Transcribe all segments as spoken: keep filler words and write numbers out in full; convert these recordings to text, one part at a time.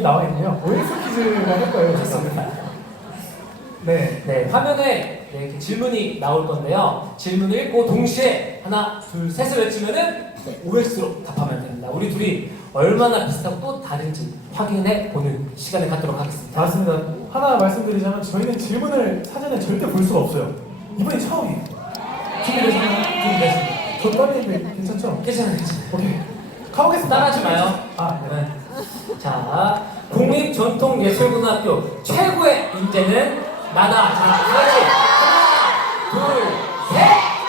나와 있네요. 오엑스 퀴즈를 할 거예요. 좋습니다. 네. 네, 화면에 네, 이렇게 질문이 나올 건데요. 질문을 읽고 동시에 하나, 둘, 셋을 외치면은 네, 오엑스로 답하면 됩니다. 우리 둘이 얼마나 비슷하고 또 다른지 확인해 보는 시간을 갖도록 하겠습니다. 맞습니다. 하나 말씀드리자면 저희는 질문을 사전에 절대 볼 수가 없어요. 이번이 처음이에요. 준비되시나요? 준비됐습니다. 저 떨리는데 괜찮죠? 괜찮아요, 괜찮아요. 오케이. 가보겠습니다. 따라하지 마요. 아, 네. 네. 자, 국립전통예술고등학교 최고의 인재는 나다. 자, 같이 하나, 둘, 셋.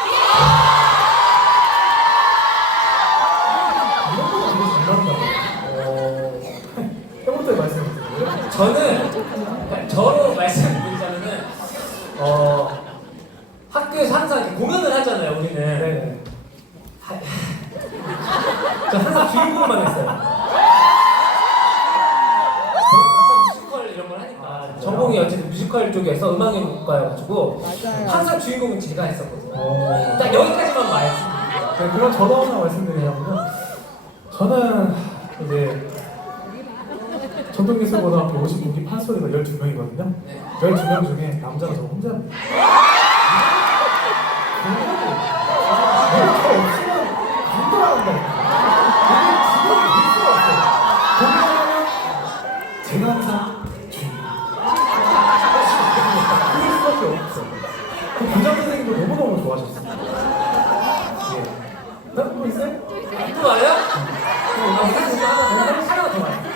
이런 거는 되게 잘한다고. 어... 해볼 때 말씀해주세요. 저는 그러니까 저로 말씀드리자면은 어 학교에서 항상 이렇게 공연을 하잖아요. 우리는. 네. 하, 저 항상 주인공만 했어요. 항상 뮤지컬 이런 걸 하니까 아, 전공이 어쨌든 뮤지컬 쪽에서 음악연구과여가지고 맞아요. 항상 주인공은 제가 했었거든요. 어... 딱 여기까지만 말씀드릴게요. 네, 그럼 저도 하나 말씀드리자면요. 저는 이제 전통예술고등학교 오십오 기 판소리가 열두 명이거든요. 네. 열두 명 중에 남자가 저 혼자입니다. 내가 저 없으면 안 돌아간다니까. 이게 지금 볼 수가 없어요. 공연하면 제가 항상 주인공. 그럴 수밖에 없어. 그 교장 선생님도 너무너무 좋아하셨어요. 예. 다른 거 있어요? 또 와요? 아, 하나, 하나 더 와요.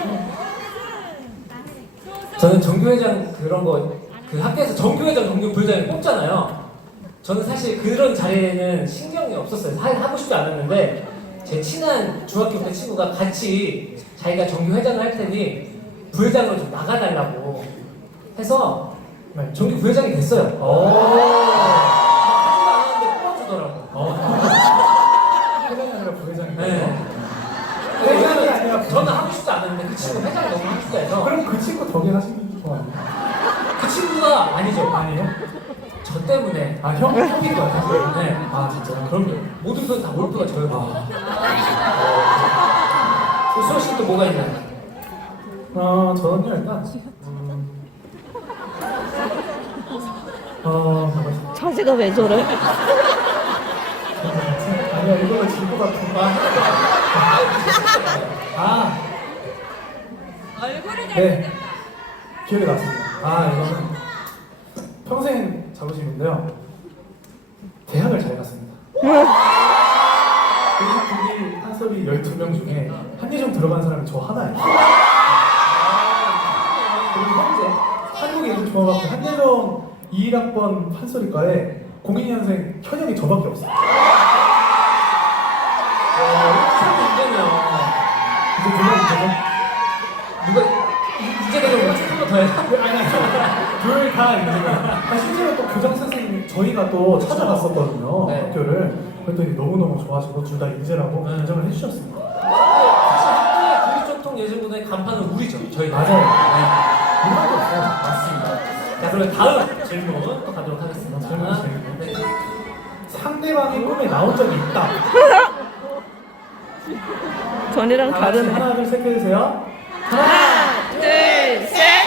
저는 정교회장 그런 거, 그 학교에서 정교회장, 정교부회장을 뽑잖아요. 저는 사실 그런 자리에는 신경이 없었어요. 하, 하고 싶지 않았는데, 제 친한 중학교 때 친구가 같이 자기가 정교회장을 할 테니 부회장으로 좀 나가달라고 해서 네. 정교부회장이 됐어요. 오. 하지도 않았는데 뽑아주더라고. 어. 회장이 아니라 부회장이에요. 네. 회장이 아니라 왜냐면 부회장. 저는 하고 싶지 않았는데 그 친구 회장을 너무 하고 싶다 해서 그럼 그 친구 덕에 하신 거 아니에요? 그 친구가 아니죠. 아니에요? 저 때문에. 아, 형, 형인 거 같아요? 네. 아, 진짜요? 그럼요. 모든 건 다 몰표가 저예요. 아. 그 수호 씨는 또 뭐가 있나요? 어, 저는요, 일단. 음, 어, 잠깐만. 처지가 왜 저래? 아니야, 이걸로 질것 같은. 아, 얼굴을 네. 기억이 났습니다. 아, 이거는 평생 자부심인데요. 대학을 잘 갔습니다. 오십구 기 한섭이 열두 명 중에 한예종 들어간 사람이 저 하나예요. 그리고 현재 한국예술종합학교 한예종 이일 학번 판소리과에 공이 년생 현역이 저밖에 없어요. 참 인정해요. 이제 그만 되죠? 누가 이- 이제 내가 뭐 조금 더 해요? 아니, 아니, 둘다 인증을. 아, 실제로 또 교장 선생님 저희가 또 찾아갔었거든요. 네. 학교를. 그랬더니 너무너무 좋아하시고 둘 다 인재라고 네. 인정을 해주셨습니다. 사실 학교의 국립전통예술고등의 간판은 우리죠. 저희. 맞아요. 네. 이거밖에 없어요. 맞습니다. 자, 그럼 다음 질문 또 가도록 하겠습니다. 질문, 질문. 네. 상대방의 꿈에 나온 적이 있다. 전이랑 다 같이 다르네. 하나, 둘, 셋 해주세요. 하나, 하나, 둘, 셋.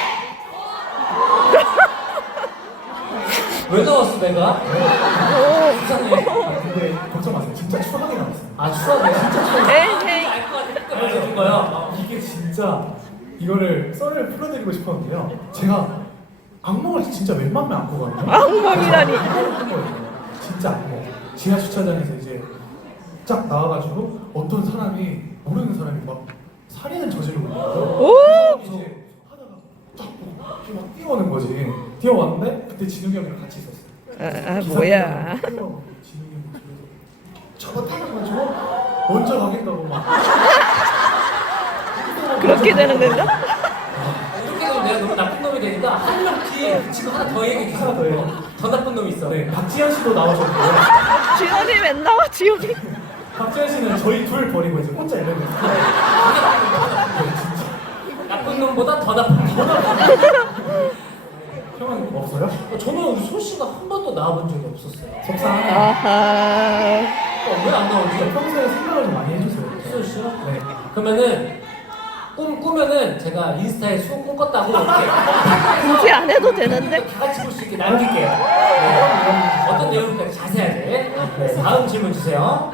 왜 나왔어 내가? 오. 이상해. 아, 근데 걱정 마세요. 진짜 추하게 나왔어요. 아 추하네요. 진짜 추하네. 에이, 에이. 알것 같아. 먼저 준 거요. 이게 진짜 이거를 썰을 풀어드리고 싶었는데요. 제가 악몽을 진짜 웬만하면 안 꾸거든요. 악몽이라니. 한 거예요. 진짜 악몽. 지하 주차장에서 이제 쫙 나와가지고 어떤 사람이 모르는 사람이 막 살인을 저지르고 있는 거예요. 오. 이제 하다가 쫙 보고 이렇게 막 뛰어오는 거지. 뛰어왔는데 그때 진욱이 형이랑 같이 있었어요. 아, 아 뭐야. 뛰어오고 진욱이 형 집에서 저거 타가지고 먼저 가겠다고 막. 그렇게 되는 건가? 이렇게 되면 내가 너무 나쁜 놈이 되니까 한 명 뒤에 지금 하나 더 얘기해 주세요. 하나 더 해요. 더 나쁜 놈이 있어. 네, 박지현 씨도 나오셨고요. 지연이 맨 나와 지연이. 박지현 씨는 저희 둘 버리고 이제 혼자 일하고 있어요. 네, 진짜. 나쁜 놈보다 더 나쁜 놈. 형은 없어요? 저는 우리 소 씨가 한 번도 나와본 적이 없었어요. 속상하네요. 아하. 어, 왜 안 나오지? 진짜 평소에 생각을 좀 많이 해주세요. 소 씨요? 네. 그러면은 꿈 꾸면은 제가 인스타에 수업 꿈 꿨다고 이렇게 굳이 안 해도 되는데? 다 같이 볼 수 있게 남길게요. 네. 어떤 내용까지 자세하게. 네, 다음 질문 주세요.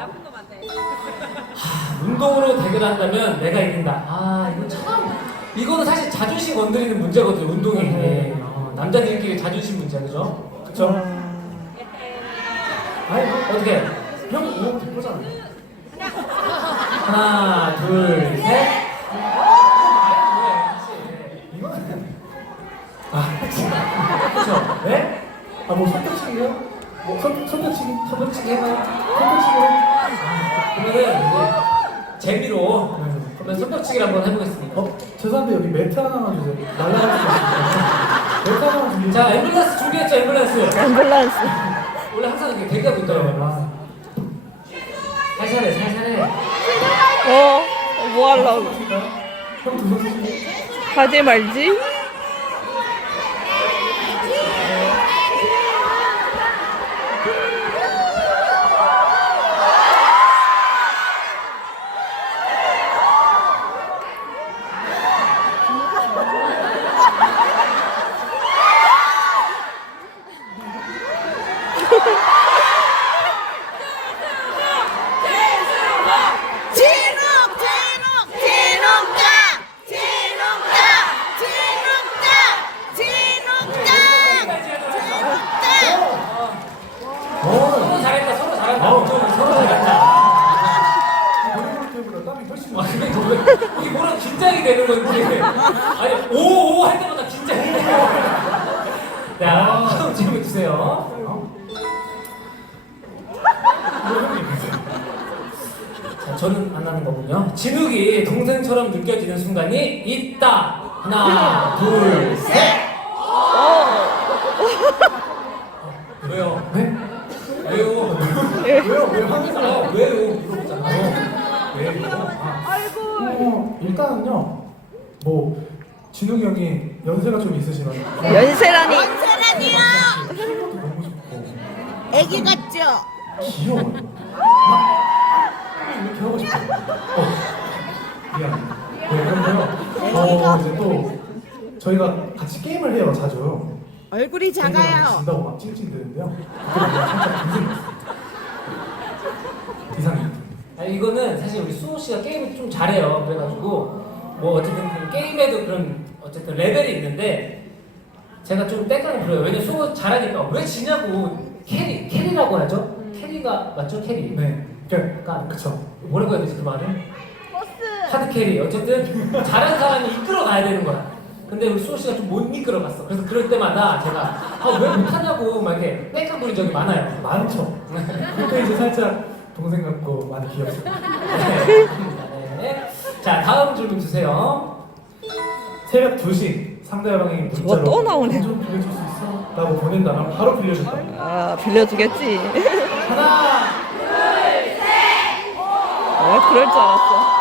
하, 운동으로 대결한다면 내가 이긴다. 아 이거 참 이거는 사실 자존심 건드리는 문제거든요. 운동이 네. 어, 남자들끼리 자존심 문제 그죠? 그쵸? 아니 어떻게? 형 오늘 대표잖아. 하나 둘 셋. 이거는 아 그렇죠? 네? 아뭐 손뼉치기요? 뭐 손, 손뼉치기? 손뼉치기 해봐요. 손뼉치기요? 그러면은 이제 재미로 그러면 손뼉치기를 한번 해보겠습니다. 어? 죄송한데 여기 매트 하나만 주세요. 날라갈 수 있어요. 매트 하나만 주세요. 자 앰뷸런스 준비했죠 앰뷸런스. 앰뷸런스. 원래 항상 이렇게 대기하고 있더라고요. 살살해 살살해. 어, 뭐 하려고. 형두 손 쓰시고. 하지 말지. 진욱 진욱 진욱장 진욱장 진욱장 진욱장 서로 잘했다 서로 잘한다. 아우. 서로 서로 잘한다. 노래 부를 때보다 땀이 훨씬 아 많이 근데 저 왜, 이게 뭐랑 긴장이 되는 건지 아니 오오 할 때마다 긴장이 돼요. 자 다음 질문 주세요. 자 저는 안 하는 거군요. 진욱이 동생처럼 느껴지는 순간이 있다. 하나 둘 셋. 왜요? 네? 왜요? 왜요? 왜 하면서? 아, 왜요? 물어보잖아요. 왜요? 어, 일단은요. 뭐 진욱이 형이 연세가 좀 있으시면 연세라니. 연세라니요 피부도 너무 좋고 애기 같죠? 귀여워요. 막 이렇게 하고 싶어요. 어, 미안. 네, 그런데요. 어, 이제 또 저희가 같이 게임을 해요, 자주. 얼굴이 작아요 진다고 막 찡찡대는데요. 그때 보면 살짝 동생이었어요. 이상해요. 아 이거는 사실 우리 수호 씨가 게임을 좀 잘해요. 그래가지고 뭐 어쨌든 그 게임에도 그런 어쨌든 레벨이 있는데 제가 좀 땡깡을 부려요. 왜냐면 수호 잘하니까 왜 지냐고 캐리 캐리라고 하죠? 캐리가 맞죠? 캐리. 네. 그러니까 약간 그쵸. 뭐라고 해야 되지 그 말은? 하드 캐리. 어쨌든 잘하는 사람이 이끌어 가야 되는 거야. 근데 우리 수호 씨가 좀 못 이끌어 갔어. 그래서 그럴 때마다 제가 아 왜 못하냐고 막 이렇게 땡깡 부린 적이 많아요. 많죠. 그때 이제 살짝 동생 같고 많이 귀엽습니다. 네. 자 다음 질문 주세요. 새벽 두 시 상대방이 저거 문자로 또 나오네. 좀 빌려줄 수 있어? 라고 보낸다면 바로 빌려준다. 아, 빌려주겠지. 하나 어, 그럴 줄 알았어.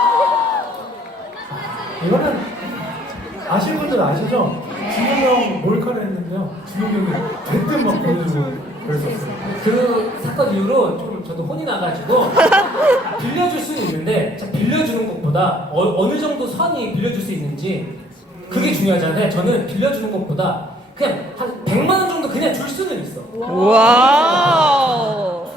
이거는 아실 분들 아시죠? 진욱이 형 몰카를 했는데요. 진욱이 형이 대뜸 막 보내주고 그랬었어요. 그 사건 이후로 좀 저도 혼이 나가지고 빌려줄 수는 있는데 자, 빌려주는 것보다 어, 어느 정도 선이 빌려줄 수 있는지 그게 중요하잖아요. 저는 빌려주는 것보다 그냥 한 백만 원 정도 그냥 줄 수는 있어. 와우.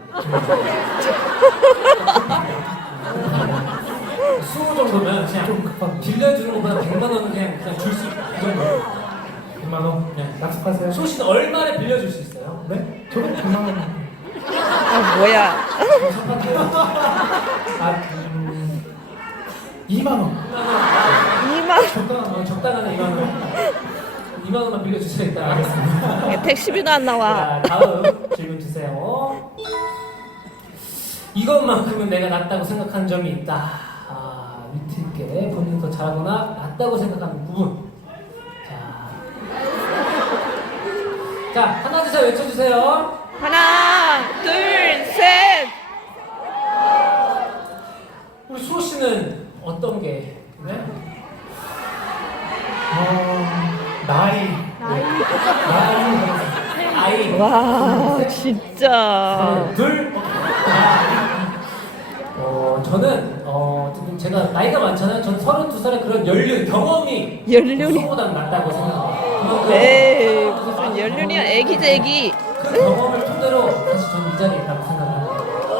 수호 정도면 그냥 좀 급한 빌려주는 것보다 백만 원은 그냥 그냥 줄 수 있고 그 정도. 백만 원? 네. 약속하세요. 수호 씨는 얼마나 빌려줄 수 있어요? 네? 저도 백만 원. 아, 뭐야. 첫판데요. 아, 음, 이만 원. 이만. 적당한 거, 적당한 이만 원. 이만 원만 빌려주세요. 일단 알겠습니다. 택시비도 안 나와. 자, 다음 질문 주세요. 이것만큼은 내가 낫다고 생각하는 점이 있다. 아, 위트 있게 본인이 더 잘하거나 낫다고 생각하는 부분. 자, 자 하나 둘 셋 외쳐주세요. 하나, 둘, 셋. 우리 수호 씨는 어떤 게? 네? 어, 나이. 나이. 나이. 아이. 와, 진짜. 하나, 둘. 아, 어, 저는 어 좀 제가 나이가 많잖아요. 저는 서른두 살의 그런 연륜 경험이 연륜이. 수보다 낫다고 생각해요. 에이, 무슨 연륜이야. 애기지, 애기. 그 경험을 토대로 사실 저는 이 자리에 있다고 생각합니다.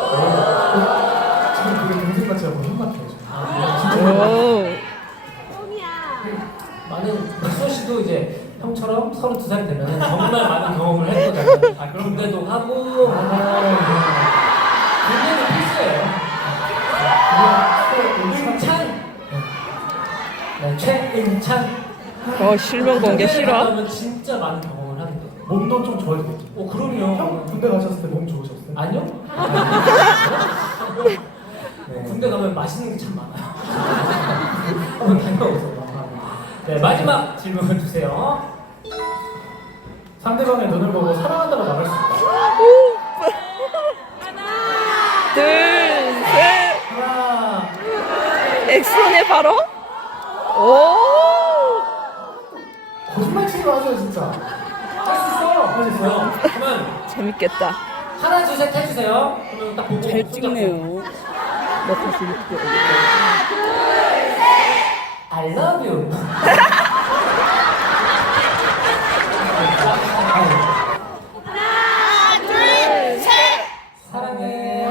지금 그게 동생같이 하고 형 같아요. 지금. 아, 오. 많은 수호 씨도 이제 형처럼 서른두 살이 되면 정말 많은 경험을 할 거잖아요. 아, 군대도 하고 군대는 필수예요. 은찬, 네, 최은찬. 어, 실명 공개 싫어? 가면 진짜 많은 경험을 하게 돼요. 몸도 좀 좋아지겠죠. 어, 그럼요. 형 군대 가셨을 때 몸 좋으셨어요? 아니요? 네, 군대 가면 맛있는 게 참 많아요. 한번 다녀오세요. 네, 마지막 질문 주세요. 상대방의 눈을 보고 사랑한다고 말할 수 있다. 둘, 셋. 하나, 엑소네, 바로? 오. 거짓말 치지 마세요 진짜. 할 수 있어요. 할 수 있어요. 그러면 재밌겠다. 하나, 둘, 셋 해주세요. 그러면 딱 보고 잘 손잡고. 찍네요. 너 다시 이렇게. I love you. 하나, 둘, 셋. 사랑해.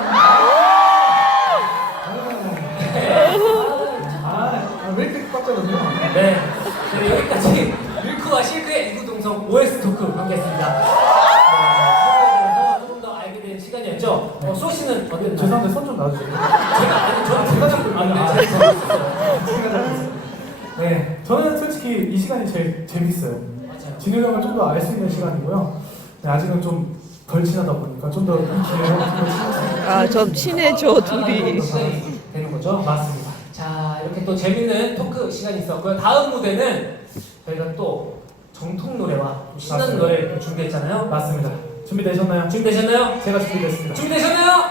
아왜 이렇게 빡자거든요? 네, 네, 여기까지 밀크와 실크의 이구동성 오에스 토크 함께했습니다. 네, 서로에 대해서 조금 더 알게 된 시간이었죠. 어, 수호 씨는 어땠나요? 죄송한데 손 좀 놔주세요. 제가 아니 저는 제가 잡고 있는데 아, 제가 잡고 있어요. 제가 잘했어요. 네, 저는 솔직히 이 시간이 제일 재밌어요. 맞아요. 진우 형을 좀 더 알 수 있는 시간이고요. 네, 아직은 좀 덜 친하다 보니까 좀 더 이 기회를 아, 좀 친해져, 둘이. 시간이 되는 거죠? 맞습니다. 자, 이렇게 또 재밌는 토크 시간이 있었고요. 다음 무대는 저희가 또 정통 노래와 또 신나는 맞습니다. 노래를 준비했잖아요. 맞습니다. 준비되셨나요? 준비되셨나요? 제가 준비됐습니다. 준비되셨나요?